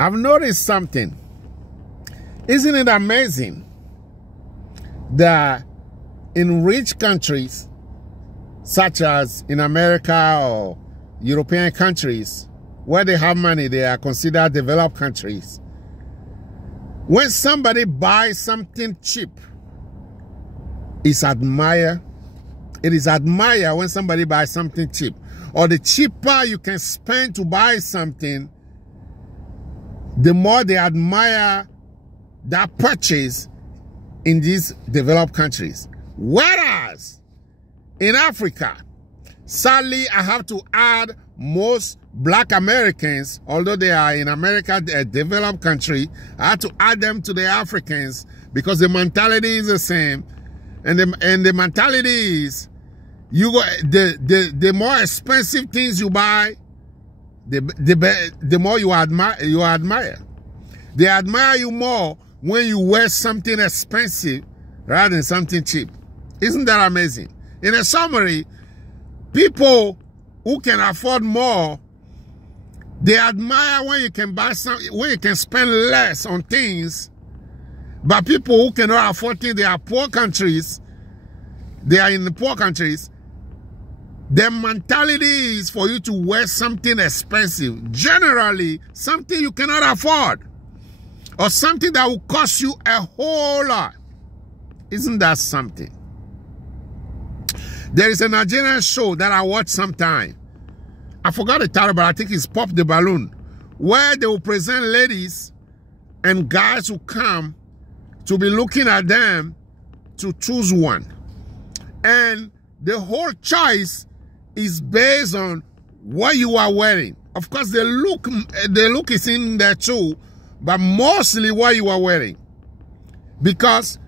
I've noticed something. Isn't it amazing that in rich countries, such as in America or European countries, where they have money, they are considered developed countries. When somebody buys something cheap, it's admired. It is admired when somebody buys something cheap. Or the cheaper you can spend to buy something, the more they admire that purchase in these developed countries. Whereas in Africa, sadly, I have to add, most black Americans, although they are in America, a developed country, I have to add them to the Africans because the mentality is the same. And the mentality is, you go, the more expensive things you buy, the more you admire. They admire you more when you wear something expensive rather than something cheap. Isn't that amazing? In a summary, people who can afford more, they admire when you can buy when you can spend less on things. But people who cannot afford things, they are poor countries. They are in the poor countries. Their mentality is for you to wear something expensive. Generally, something you cannot afford. Or something that will cost you a whole lot. Isn't that something? There is a Nigerian show that I watch sometime. I forgot the title, but I think it's Pop the Balloon. Where they will present ladies and guys who come to be looking at them to choose one. And the whole choice is based on what you are wearing. Of course, the look is in there too, but mostly what you are wearing. Because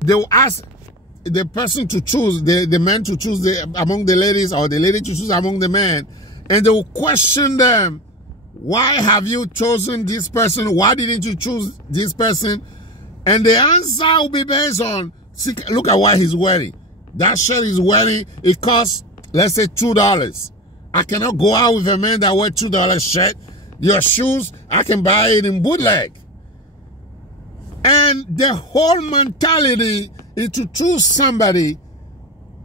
they will ask the person to choose, the man to choose among the ladies, or the lady to choose among the men, and they will question them. Why have you chosen this person? Why didn't you choose this person? And the answer will be based on, see, look at what he's wearing. That shirt he's wearing, it costs, let's say, $2. I cannot go out with a man that wears $2 shirt. Your shoes, I can buy it in bootleg. And the whole mentality is to choose somebody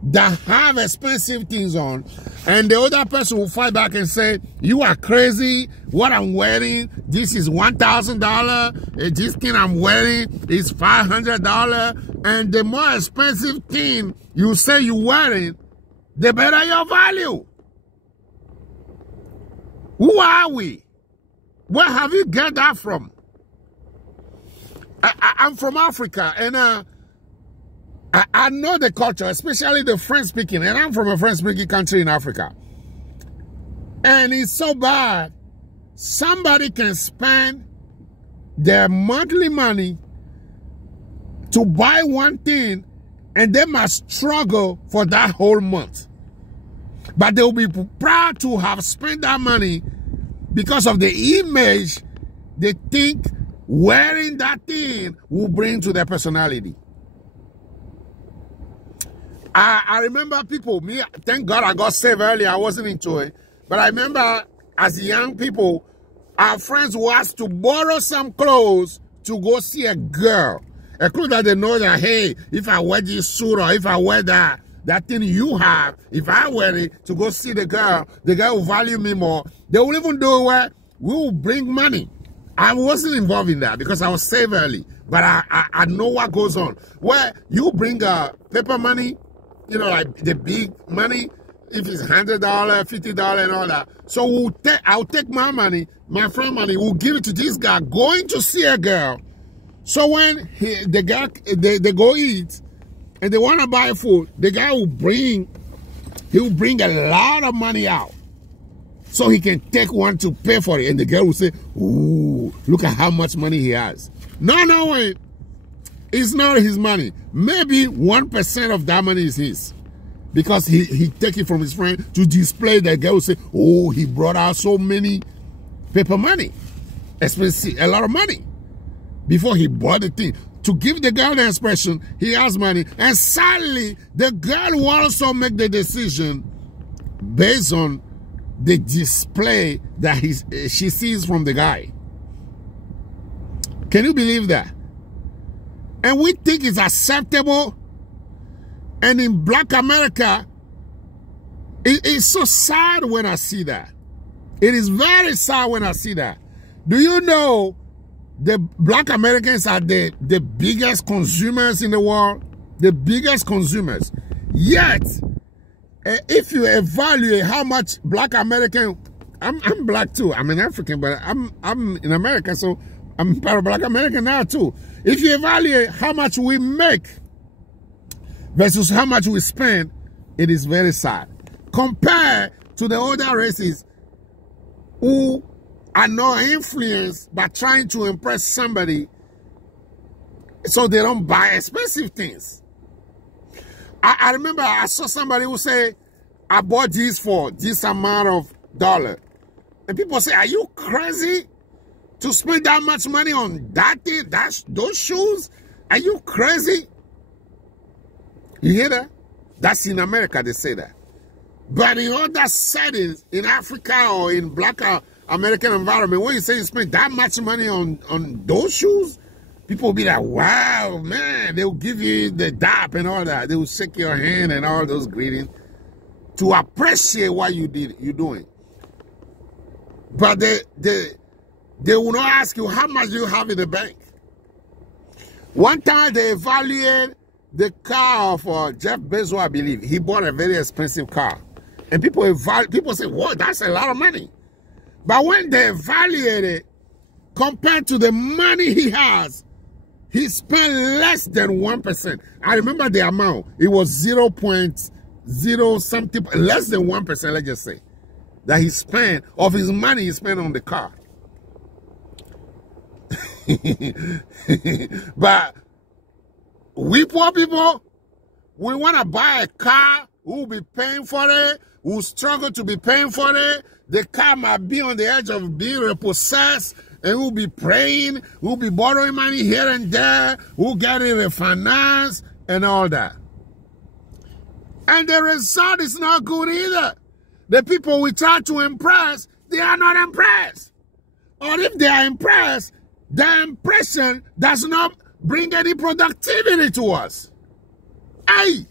that have expensive things on, and the other person will fight back and say, you are crazy, what I'm wearing, this is $1,000, this thing I'm wearing is $500, and the more expensive thing you say you're wearing, the better your value. Who are we? Where have you get that from? I'm from Africa, and I know the culture, especially the French-speaking, and I'm from a French-speaking country in Africa. And it's so bad, somebody can spend their monthly money to buy one thing, and they must struggle for that whole month. But they will be proud to have spent that money because of the image they think wearing that thing will bring to their personality. I remember people, me, thank God I got saved early, I wasn't into it. But I remember as young people, our friends who asked to borrow some clothes to go see a girl. A clothes that they know that, hey, if I wear this suit or if I wear that thing you have, if I wear it to go see the girl will value me more. They will even do it where we will bring money. I wasn't involved in that because I was saved early. But I know what goes on. Where you bring paper money, you know, like the big money, if it's $100, $50 and all that. So I'll take my money, my friend money, we'll give it to this guy going to see a girl. So when the guy, they go eat and they want to buy food, the guy will bring a lot of money out so he can take one to pay for it. And the girl will say, ooh, look at how much money he has. No, wait. It's not his money. Maybe 1% of that money is his. Because he take it from his friend to display. The girl will say, oh, he brought out so many paper money. Expensive, a lot of money. Before he bought the thing. To give the girl the expression, he has money. And sadly, the girl will also make the decision based on the display that she sees from the guy. Can you believe that? And we think it's acceptable. And in Black America, it's so sad when I see that. It is very sad when I see that. Do you know the Black Americans are the biggest consumers in the world? The biggest consumers. Yet, if you evaluate how much Black American, I'm Black too. I'm an African, but I'm in America, so I'm part of Black America now too. If you evaluate how much we make versus how much we spend, it is very sad. Compared to the other races who are not influenced by trying to impress somebody so they don't buy expensive things. I remember I saw somebody who say, I bought this for this amount of $. And people say, are you crazy to spend that much money on that thing, those shoes? Are you crazy? You hear that? That's in America, they say that. But in other settings, in Africa or in Black American environment, when you say you spend that much money on those shoes, people will be like, wow, man. They will give you the dap and all that. They will shake your hand and all those greetings to appreciate what you're doing. But they will not ask you, how much do you have in the bank? One time they evaluated the car of Jeff Bezos, I believe. He bought a very expensive car. And people say, whoa, that's a lot of money. But when they evaluate it, compared to the money he has, he spent less than 1%. I remember the amount. It was 0.0 something, less than 1%, let's just say, that he spent of his money he spent on the car. But we poor people, we want to buy a car, we'll be paying for it, we'll struggle to be paying for it. The car might be on the edge of being repossessed, and we'll be praying, we'll be borrowing money here and there, we'll get it refinanced and all that. And the result is not good either. The people we try to impress, they are not impressed. Or if they are impressed, the impression does not bring any productivity to us. Hey,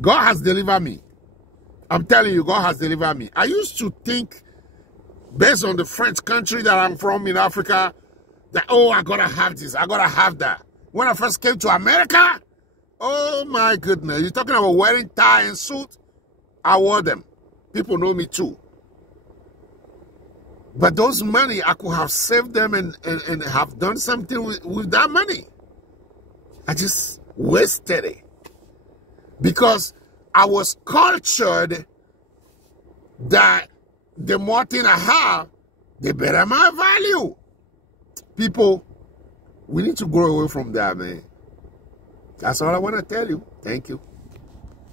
God has delivered me. I'm telling you, God has delivered me. I used to think, based on the French country that I'm from in Africa, that, oh, I gotta have this, I gotta have that. When I first came to America, oh my goodness, you're talking about wearing tie and suit? I wore them. People know me too. But those money, I could have saved them and have done something with that money. I just wasted it. Because I was cultured that the more thing I have, the better my value. People, we need to grow away from that, man. That's all I want to tell you. Thank you.